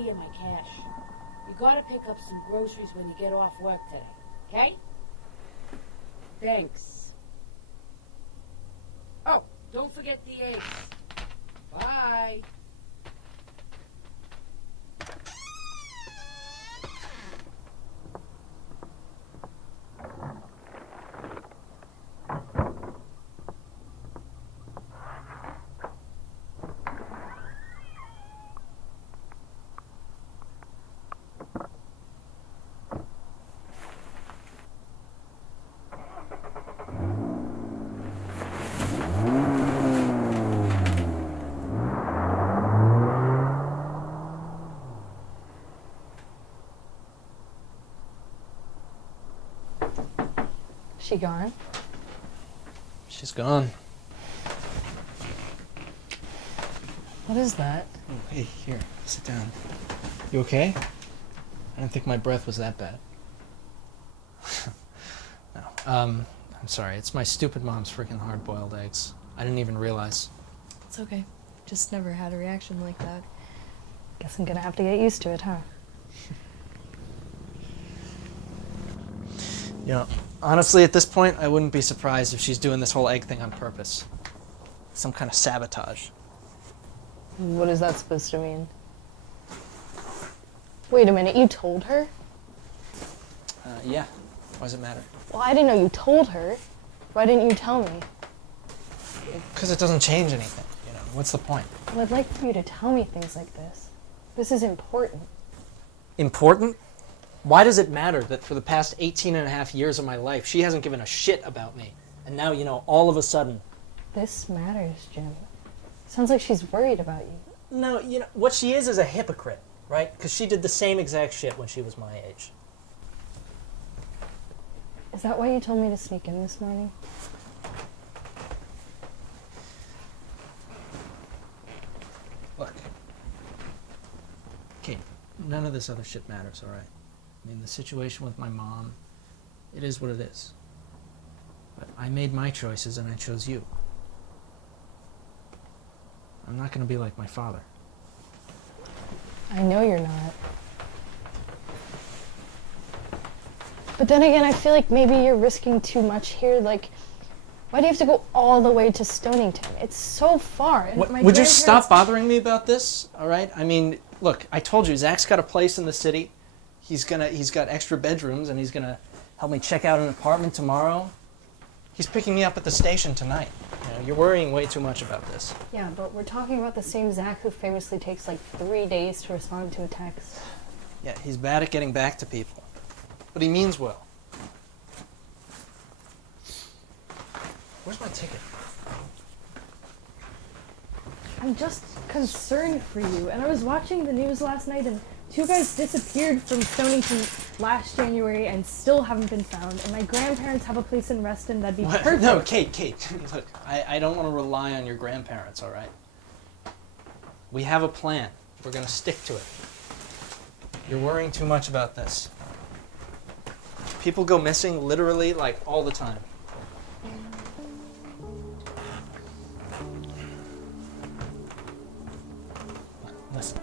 key to my cash. You gotta pick up some groceries when you get off work today, okay? Thanks. Oh, don't forget the eggs. Bye. She gone? She's gone. What is that? Oh, hey, here, sit down. You okay? I didn't think my breath was that bad. No. I'm sorry. It's my stupid mom's freaking hard-boiled eggs. I didn't even realize. It's okay. Just never had a reaction like that. Guess I'm gonna have to get used to it, huh? You know, honestly, at this point, I wouldn't be surprised if she's doing this whole egg thing on purpose. Some kind of sabotage. What is that supposed to mean? Wait a minute, you told her? Yeah. Why does it matter? Well, I didn't know you told her. Why didn't you tell me? Because it doesn't change anything, you know. What's the point? Well, I'd like for you to tell me things like this. This is important. Important? Why does it matter that for the past 18 and a half years of my life, she hasn't given a shit about me? And now, you know, all of a sudden... This matters, Jim. Sounds like she's worried about you. No, you know, what she is a hypocrite, right? Because she did the same exact shit when she was my age. Is that why you told me to sneak in this morning? Look. Kate, none of this other shit matters, all right? I mean, the situation with my mom, it is what it is. But I made my choices and I chose you. I'm not going to be like my father. I know you're not. But then again, I feel like maybe you're risking too much here. Like, why do you have to go all the way to Stonington? It's so far. And my Would you stop bothering me about this, all right? I mean, look, I told you, Zach's got a place in the city. He's got extra bedrooms, and he's gonna help me check out an apartment tomorrow. He's picking me up at the station tonight. You know, you're worrying way too much about this. Yeah, but we're talking about the same Zach who famously takes like 3 days to respond to a text. Yeah, he's bad at getting back to people. But he means well. Where's my ticket? I'm just concerned for you. And I was watching the news last night and 2 guys disappeared from Stonington last January and still haven't been found. And my grandparents have a place in Reston that'd be perfect. No, Kate, look, I don't want to rely on your grandparents, all right? We have a plan. We're going to stick to it. You're worrying too much about this. People go missing literally, like, all the time. Listen.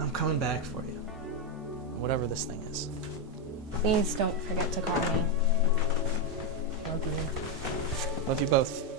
I'm coming back for you. Whatever this thing is. Please don't forget to call me. Love you. Love you both.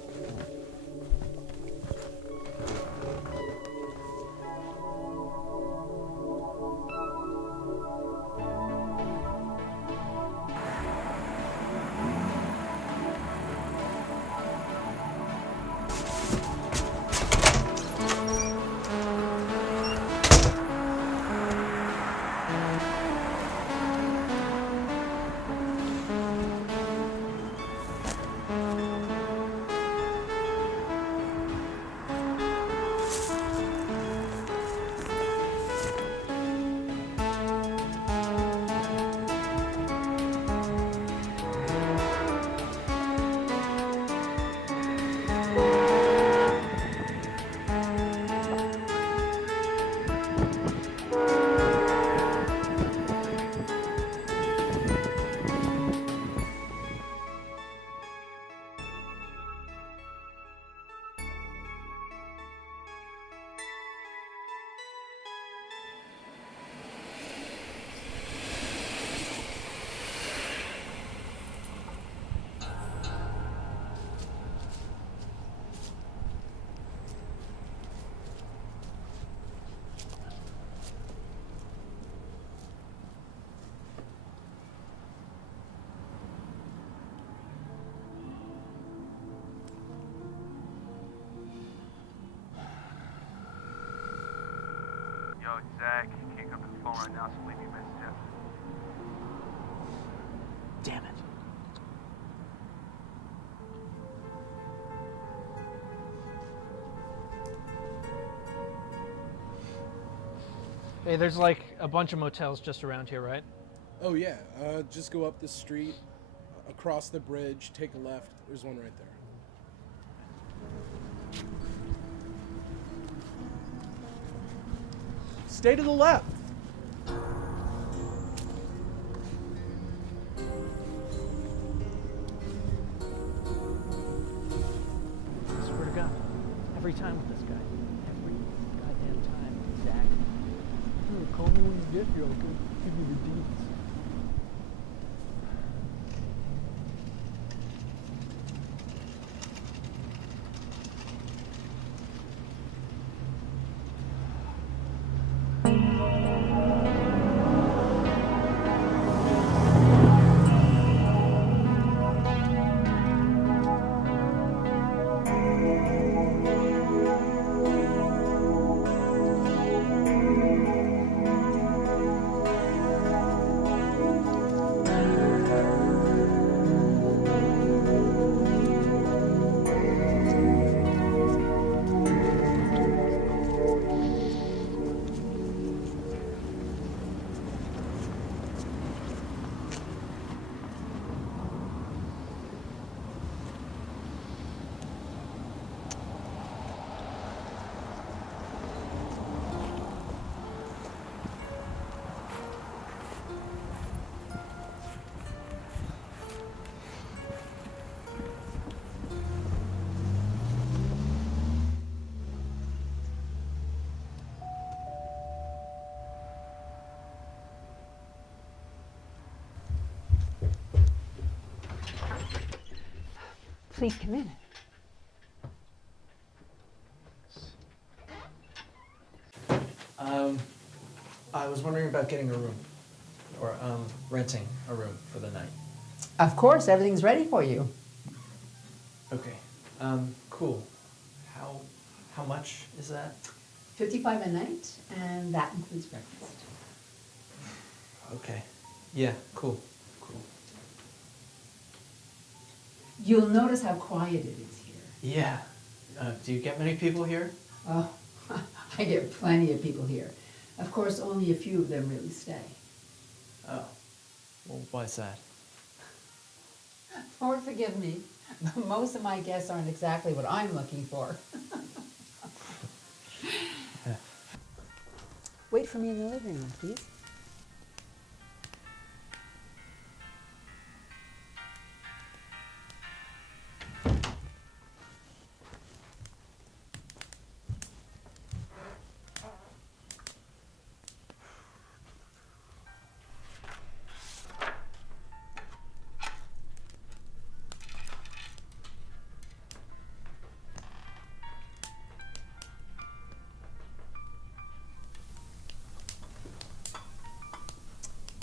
No, it's Zach. He can't come to the phone right now, so leave me a message after. Damn it. Hey, there's like a bunch of motels just around here, right? Oh yeah, just go up the street, across the bridge, take a left. There's one right there. Stay to the left. I swear to God. Every time with this guy. Every goddamn time. Zach. Call me when you get here. I'll give you the deeds. Please come in. I was wondering about getting a room, or renting a room for the night. Of course, everything's ready for you. Okay. Cool. How much is that? $55 a night, and that includes breakfast. Okay. Yeah. Cool. You'll notice how quiet it is here. Yeah. Do you get many people here? Oh, I get plenty of people here. Of course, only a few of them really stay. Oh. Well, why's that? Lord forgive me, but most of my guests aren't exactly what I'm looking for. Wait for me in the living room, please.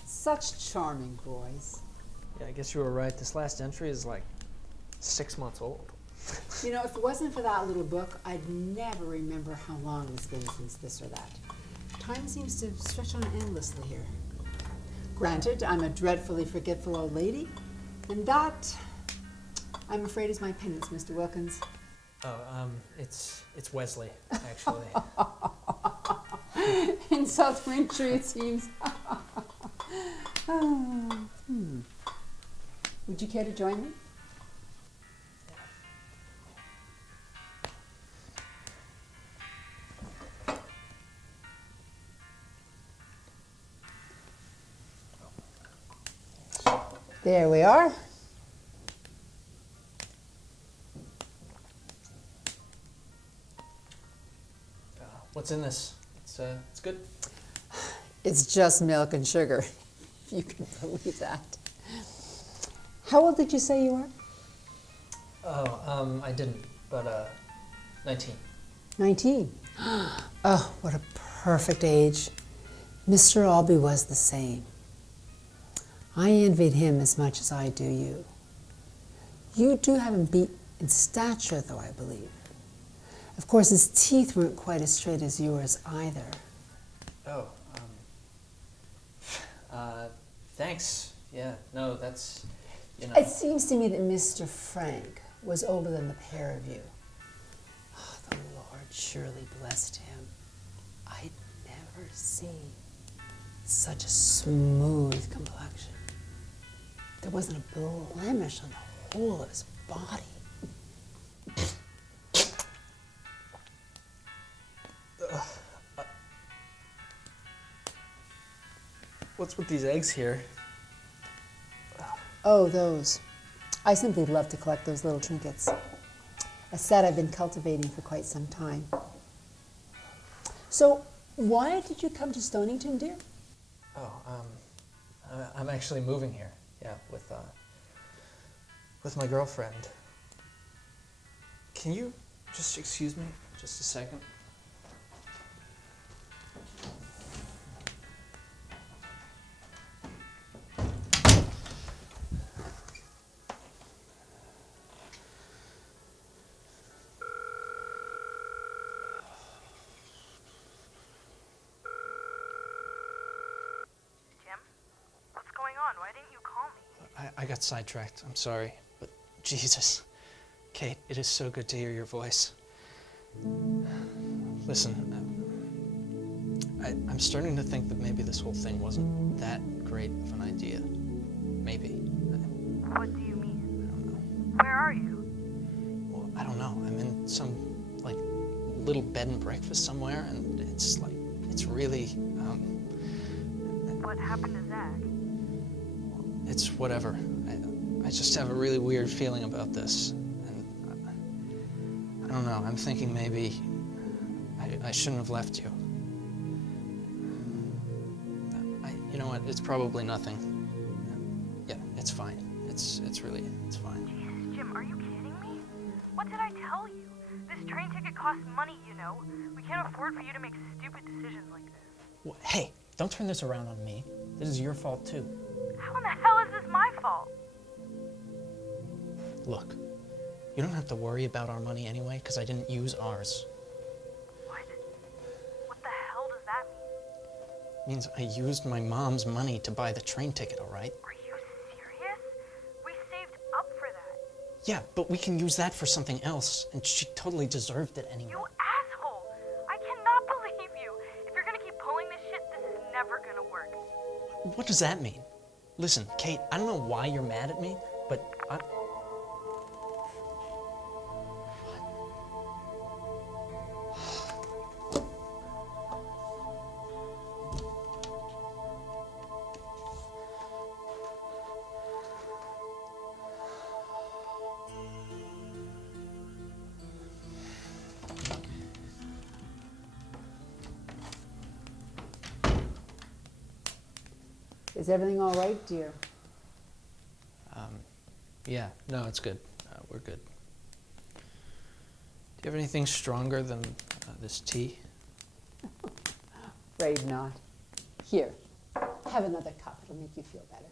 Such charming boys. Yeah, I guess you were right. This last entry is like 6 months old. You know, if it wasn't for that little book, I'd never remember how long it's been since this or that. Time seems to stretch on endlessly here. Granted, I'm a dreadfully forgetful old lady, and that, I'm afraid, is my penance, Mr. Wilkins. Oh, it's Wesley, actually. In South Wintry, it seems. Would you care to join me? There we are. What's in this? It's good. It's just milk and sugar, if you can believe that. How old did you say you were? Oh, I didn't, but 19. 19. Oh, what a perfect age. Mr. Albee was the same. I envied him as much as I do you. You do have him beat in stature, though, I believe. Of course, his teeth weren't quite as straight as yours either. Oh, thanks. Yeah, no, that's, you know. It seems to me that Mr. Frank was older than the pair of you. Oh, the Lord surely blessed him. I'd never seen such a smooth complexion. There wasn't a blemish on the whole of his body. What's with these eggs here? Oh, those. I simply love to collect those little trinkets. A set I've been cultivating for quite some time. So, why did you come to Stonington, dear? Oh, I'm actually moving here. Yeah, with my girlfriend. Can you just excuse me just a second? Jim? What's going on? Why didn't you call me? I got sidetracked. I'm sorry, but Jesus. Kate, it is so good to hear your voice. Listen, I'm starting to think that maybe this whole thing wasn't that great of an idea. Maybe. What do you mean? I don't know. Where are you? Well, I don't know. I'm in some, like, little bed and breakfast somewhere, and it's like, it's really, What happened to Zach? it's whatever. I just have a really weird feeling about this. And I don't know. I'm thinking maybe I shouldn't have left you. You know what? It's probably nothing. Yeah, it's fine. It's fine. Jesus, Jim, are you kidding me? What did I tell you? This train ticket costs money, you know. We can't afford for you to make stupid decisions like this. Well, hey, don't turn this around on me. This is your fault too. How in the hell is this my fault? Look, you don't have to worry about our money anyway, because I didn't use ours. What? What the hell does that mean? It means I used my mom's money to buy the train ticket, all right? Are you serious? We saved up for that. Yeah, but we can use that for something else, and she totally deserved it anyway. You asshole! I cannot believe you. If you're gonna keep pulling this shit, this is never gonna work. What does that mean? Listen, Kate, I don't know why you're mad at me, but I... Is everything all right, dear? Yeah, no, it's good. We're good. Do you have anything stronger than this tea? Afraid not. Here, have another cup. It'll make you feel better.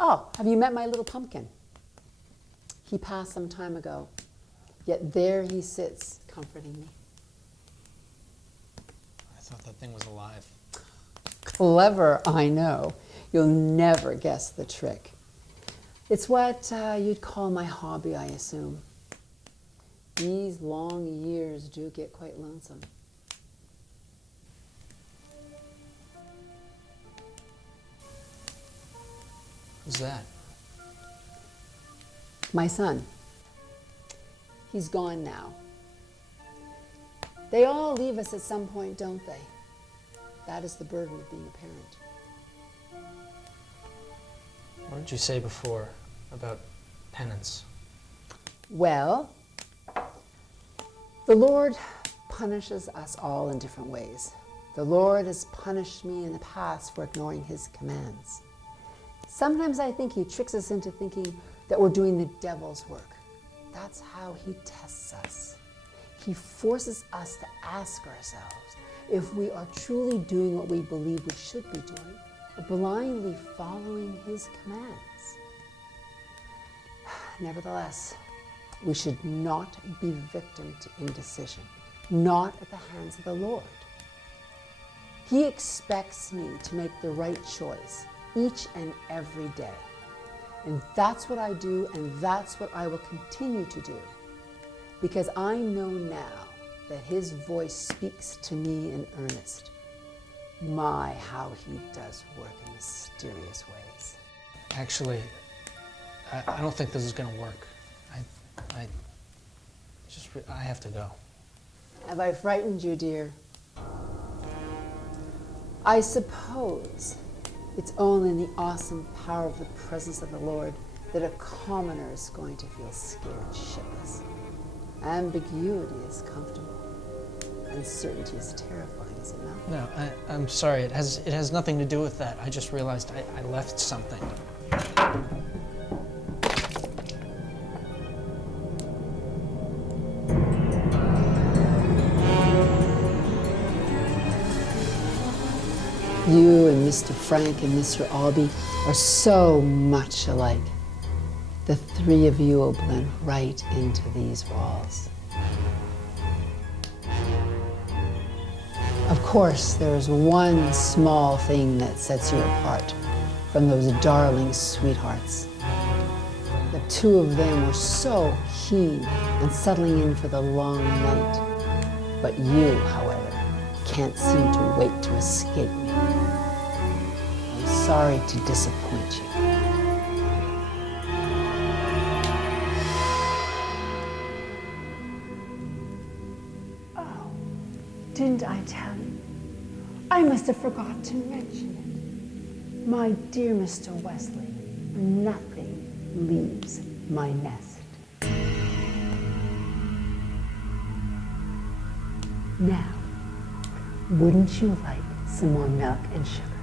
Oh, have you met my little pumpkin? He passed some time ago, yet there he sits, comforting me. I thought that thing was alive. Clever, I know. You'll never guess the trick. It's what you'd call my hobby, I assume. These long years do get quite lonesome. Who's that? My son. He's gone now. They all leave us at some point, don't they? That is the burden of being a parent. What did you say before about penance? Well, the Lord punishes us all in different ways. The Lord has punished me in the past for ignoring his commands. Sometimes I think he tricks us into thinking that we're doing the devil's work. That's how he tests us. He forces us to ask ourselves if we are truly doing what we believe we should be doing, blindly following his commands. Nevertheless, we should not be victim to indecision, not at the hands of the Lord. He expects me to make the right choice each and every day. And that's what I do, and that's what I will continue to do. Because I know now that his voice speaks to me in earnest. My, how he does work in mysterious ways. Actually, I don't think this is going to work. I have to go. Have I frightened you, dear? I suppose it's only in the awesome power of the presence of the Lord that a commoner is going to feel scared shitless. Ambiguity is comfortable. Uncertainty is terrifying, is it not? No, I'm sorry. It has nothing to do with that. I just realized I left something. You and Mr. Frank and Mr. Albee are so much alike. The three of you will blend right into these walls. Of course, there is one small thing that sets you apart from those darling sweethearts. The two of them were so keen on settling in for the long night. But you, however, can't seem to wait to escape me. I'm sorry to disappoint you. Oh, didn't I tell you? I must have forgot to mention it. My dear Mr. Wesley, nothing leaves my nest. Now, wouldn't you like some more milk and sugar?